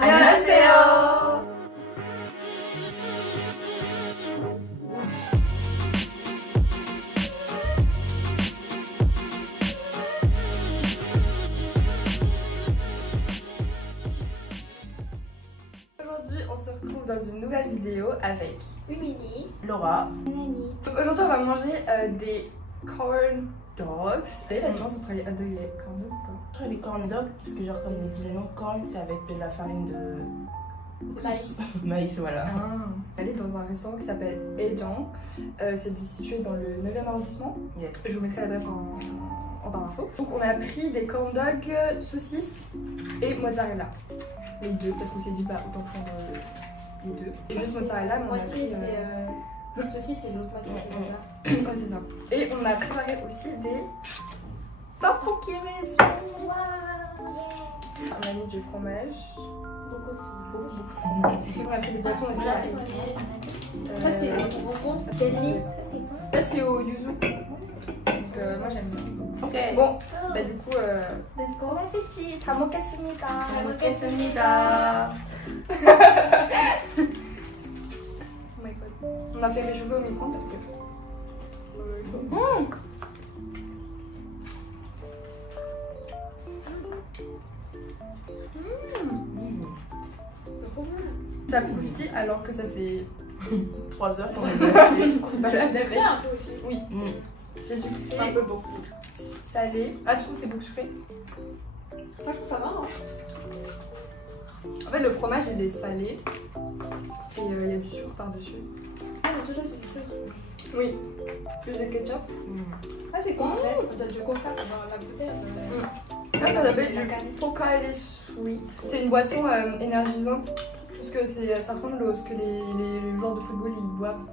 안녕하세요. Aujourd'hui, on se retrouve dans une nouvelle vidéo avec Mimini, Laura, Nani. Donc aujourd'hui, on va manger des corn dogs. Vous savez la différence entre les hot dogs et les corn dogs ou pas? je crois les corn dogs, parce que genre comme il dit le nom, corn c'est avec de la farine de Maïs. maïs, voilà. Elle est dans un restaurant qui s'appelle Ejang. C'est situé dans le 9e arrondissement. Yes. Je vous mettrai l'adresse en barre d'infos. Donc on a pris des corn dogs, saucisses et mozzarella. Les deux, parce qu'on s'est dit bah autant prendre les deux. Et juste mozzarella, mais on a Moitié pris... c'est les saucisses et l'autre moitié c'est mozzarella. Ouais, c'est ça. Et on a préparé aussi des tteokbokki. On a mis du fromage. Beaucoup de On a pris des boissons aussi à essayer. Ça c'est le bonbon jelly. Ça c'est quoi? Ça c'est au yuzu. Donc moi j'aime bien. Ok. Bon, bah du coup Let's go. Bon appétit. 잘 먹겠습니다. 잘 먹겠습니다. Oh my god. On a fait réchauffer au micro parce que... Ça croustille alors que ça fait 3 heures qu'on qu'on se balade. J'ai fait un peu aussi. Oui, c'est sucré. Un peu beaucoup. Salé. Ah, tu trouves que c'est beaucoup sucré? Moi je trouve ça va. Hein. En fait, le fromage il est salé. Et il y a du sucre par-dessus. Ah mais tout ça c'est du sucre. Oui. Plus de ketchup. Ah c'est quoi en fait? On dirait du coca dans la bouteille. Ça s'appelle du Pocari Sweet. C'est une boisson énergisante. Parce que ça ressemble à ce que les joueurs de football ils boivent.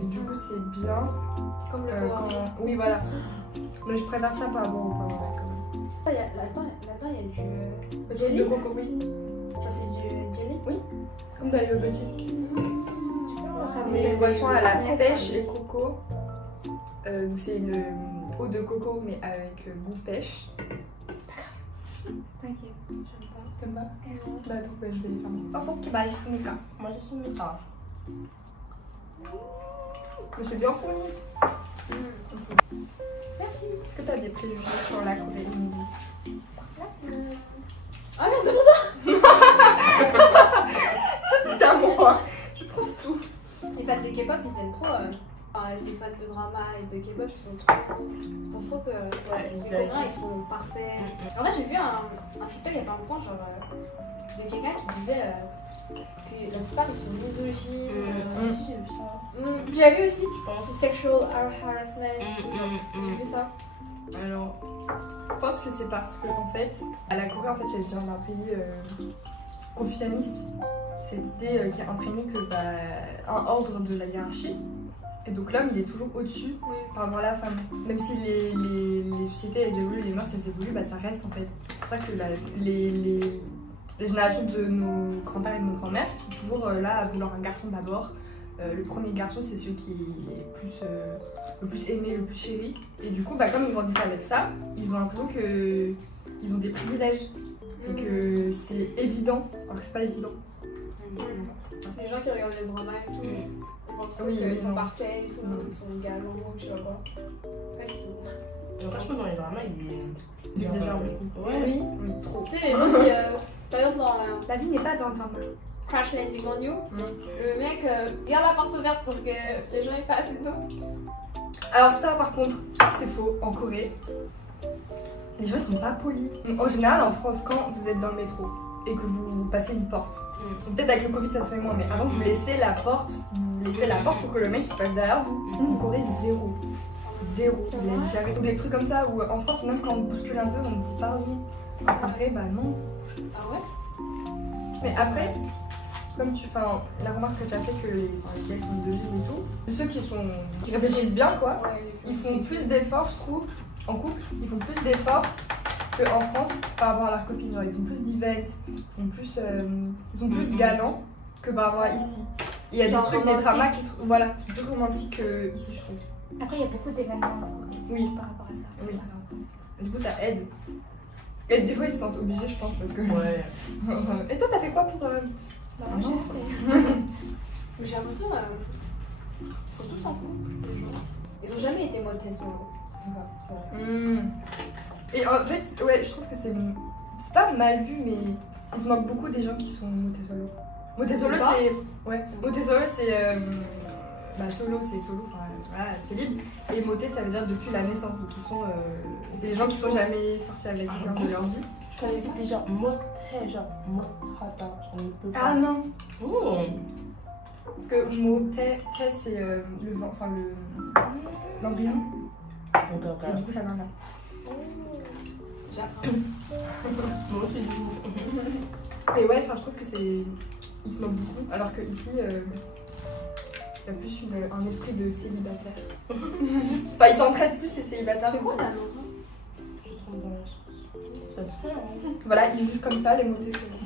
Et du coup c'est bien. Comme le Oui voilà. Mais je préfère ça par rapport au power quand même. Là-dedans il y a du Jelly de coco, oui. Ça c'est du jelly? Oui. Comme dans le petit. Mais une boisson à la pêche et coco. Donc c'est une eau de coco mais avec goût pêche. C'est pas grave. T'inquiète, j'aime pas. T'aimes pas? Bah donc je vais les faire. Tteokbokki 맛있습니까? 맛있습니다. Mais c'est bien fourni. Merci. Est-ce que t'as des préjugés sur la Corée? Ah mais c'est pour toi. C'est à moi. Je prends tout. Les fans de K-pop ils aiment trop. Les fans de drama et de K-pop ils sont trop. Je pense trop que les Coréens ils sont parfaits. En vrai j'ai vu un TikTok il y a pas longtemps genre de quelqu'un qui disait que la plupart ils sont misogynes. Aussi j'ai vu ça. Tu l'as vu aussi? Sexual harassment. J'ai vu ça. Alors, je pense que c'est parce que en fait, à la Corée en fait, elle vient d'un pays confucianiste. Cette idée qui a imprégné que un ordre de la hiérarchie. Et donc l'homme il est toujours au-dessus par rapport à la femme. Même si les sociétés elles évoluent, les mœurs elles évoluent, ça reste en fait. C'est pour ça que les générations de nos grands-pères et de nos grands-mères sont toujours là à vouloir un garçon d'abord. Le premier garçon c'est celui qui est le plus aimé, le plus chéri. Et du coup comme ils grandissent avec ça, ils ont l'impression qu'ils ont des privilèges. Donc c'est évident, alors que c'est pas évident. Les gens qui regardent les dramas et tout. Oui, ils sont parfaits et tout, ils sont galants, je sais pas quoi. Pas du tout. Franchement, dans les dramas, il est. Exagère beaucoup. Ouais. Oui, trop. Tu sais, les gens qui. Par exemple, dans La vie n'est pas dans un drama. Crash Landing on You, le mec garde la porte ouverte pour que les gens y passent et tout. Alors, ça par contre, c'est faux. En Corée, les gens ils sont pas polis. En général, en France, quand vous êtes dans le métro et que vous passez une porte, donc peut-être avec le Covid ça se fait moins, mais avant vous laissez la porte, pour que le mec il passe derrière vous. En Corée, zéro. Vous laissez jamais. Ou des trucs comme ça où en France, même quand on bouscule un peu, on dit pardon. Après, bah non. Ah ouais? Mais après, comme la remarque que tu as fait que les gars sont misogynes et tout, ceux qui réfléchissent bien quoi, ils font plus d'efforts, je trouve, en couple, ils font plus d'efforts qu'en France par rapport à leurs copines. Genre, ils font plus d'events, ils sont plus galants que par rapport à ici. Il y a des trucs, des dramas qui sont plus romantiques qu'ici, je trouve. Après, il y a beaucoup d'événements en Corée Oui. par rapport à ça. Oui. Du coup, ça aide. Et des fois ils se sentent obligés, je pense, parce que. Ouais. Et toi, t'as fait quoi pour la Non, rangée? j'ai l'impression ils sont tous en couple, les gens. Ils ont jamais été modèles solo. En tout cas, c'est vrai. Et en fait, ouais, je trouve que c'est pas mal vu, mais il se moque beaucoup des gens qui sont moté solo. Moté solo, C'est pas c'est. Ouais, moté solo, c'est. Bah, solo, c'est solo, enfin, voilà, c'est libre. Et moté, ça veut dire depuis la naissance. Donc, ils sont. C'est les gens qui sont jamais sortis avec quelqu'un de leur vie. Je pensais que c'était genre moté, genre motata. On ne peut pas. Ah non! Oh. Parce que moté, c'est le vent, enfin l'embryon. Motata. Et du coup, ça vient là. J'apprends. Moi aussi, du coup. Et ouais, enfin, je trouve que c'est. Ils se moquent beaucoup, alors que ici, il y a plus un esprit de célibataire. Enfin, ils s'entraident plus les célibataires. C'est quoi la langue? Je trouve dans la sauce. Ça se fait, hein. Voilà, ils jugent comme ça les motés solo.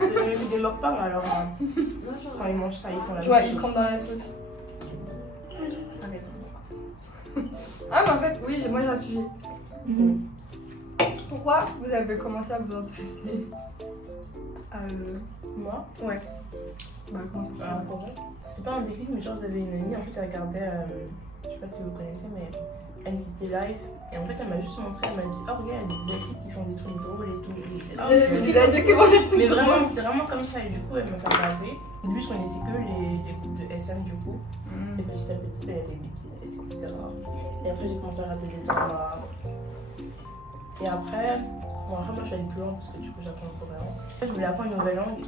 C'est jamais vu des morts pas, mais alors Non, genre. quand ils mangent ça, ils font la Tu vois, même ils chose. trempent dans la sauce. T'as raison. Ah, mais en fait, oui, moi j'ai un sujet. Mhm. Pourquoi vous avez commencé à vous intéresser à. Moi, Ouais. Bah, comment ça pour vrai, c'était pas un déclic, mais genre j'avais une amie, en fait elle regardait, je sais pas si vous connaissez, mais NCT Live, et en fait elle m'a juste montré, elle m'a dit oh regarde, il y a des asiatiques qui font des trucs drôles et tout. Et j'étais, ah, ok. Mais vraiment, c'était vraiment comme ça, et du coup elle m'a fait regarder. Au début je connaissais que les groupes de SM du coup, et petit à petit ben, il y avait BTS, etc. Et après j'ai commencé à regarder des dramas. Et après, bon après moi je suis allée plus loin parce que du coup j'apprends le coréen. En fait, je voulais apprendre une nouvelle langue.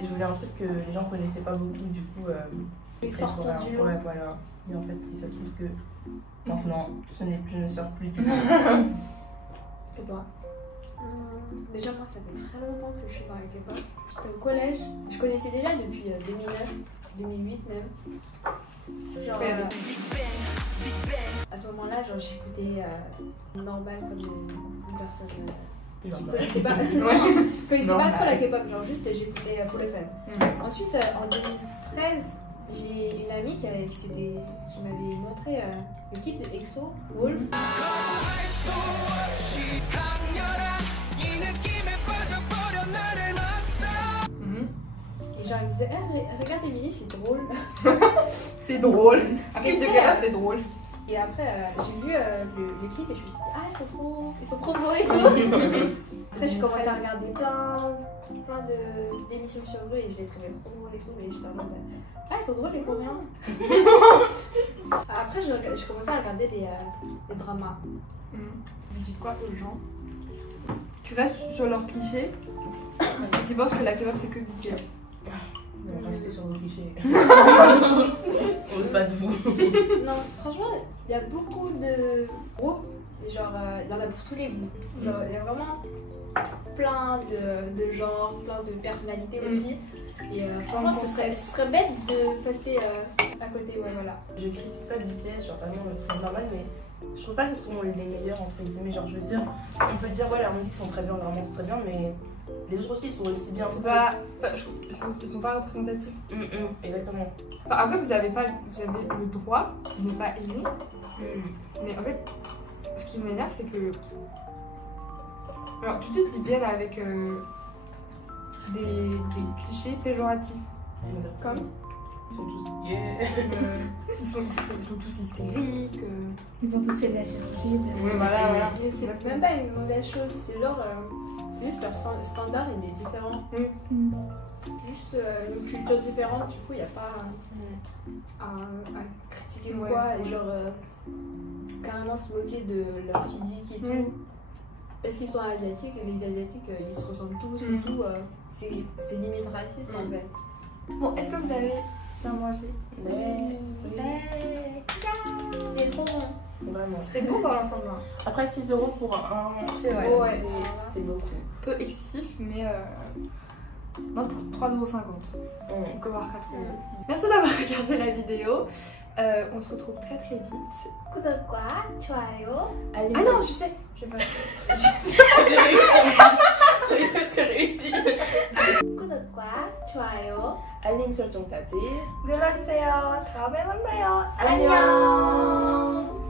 Et je voulais un truc que les gens connaissaient pas beaucoup, du coup. Les sorties du lot. Ouais, voilà. Et en fait, il se trouve que maintenant, je ne sors plus du tout. Et toi? Déjà, moi, ça fait très longtemps que je suis dans la K-pop. J'étais au collège. Je connaissais déjà depuis 2009, 2008 même. Genre, à ce moment-là, genre, j'écoutais normal comme une personne qui connaissait pas, connaissait pas trop la K-pop. Genre, juste j'écoutais pour le fun. Ensuite, en 2013, j'ai une amie qui m'avait montré le clip de EXO, Wolf. Et genre, elle disait, regarde Emily, c'est drôle. C'est drôle. Un clip clip de K-pop, c'est drôle. Et après, j'ai vu le clip et je me suis dit, ah, ils sont trop beaux et tout. Après, j'ai commencé à regarder plein d'émissions sur eux et je les trouvais trop drôles et tout. Et j'étais en mode, ah, ils sont drôles les Coréens. Après, j'ai commencé à regarder des dramas. Vous dites quoi aux gens qui restent sur leurs clichés et qui pensent que la K-pop c'est que BTS? Restez sur vos clichés. On veut pas de vous. Non, franchement, il y a beaucoup de groupes, genre, il y en a pour tous les goûts. Genre, il y a vraiment plein de genres, plein de personnalités aussi. Et franchement, ce serait bête de passer à côté, ouais, voilà. Je critique pas BTS, genre vraiment le truc normal, mais je trouve pas que ce sont les meilleurs entre guillemets. Genre, je veux dire, on peut dire, ouais, leurs musiques sont très bien, leurs morceaux très bien, mais les autres aussi sont aussi bien. Je pense qu'ils sont pas représentatifs. Exactement. Enfin, après, vous avez le droit de ne pas aimer. Mais en fait, ce qui m'énerve, c'est que. Alors, tout de suite, ils viennent avec des clichés péjoratifs. Comme Ils sont tous gays. ils sont tous hystériques. Ils ont tous fait de la chirurgie. Oui, voilà. Mais c'est même pas une mauvaise chose, c'est leur. C'est juste leur standard, il est différent. Juste une culture différente, du coup, il n'y a pas à critiquer ou quoi, et genre carrément se moquer de leur physique et tout. Parce qu'ils sont asiatiques, et les asiatiques ils se ressemblent tous et tout, c'est limite raciste en fait. Bon, est-ce que vous avez bien mangé? Oui. C'est trop bon. Vraiment. C'était beau dans l'ensemble. Après 6 € pour un, c'est beaucoup. Peu excessif, mais non, pour 3,50 €. On peut voir 4 €. Merci d'avoir regardé la vidéo. On se retrouve très très vite. 구독과 좋아요. Ah non, je sais. Je vais pas. J'ai réussi. 구독과 좋아요. 알림 설정까지 눌러주세요. 다음에 만나요. 안녕.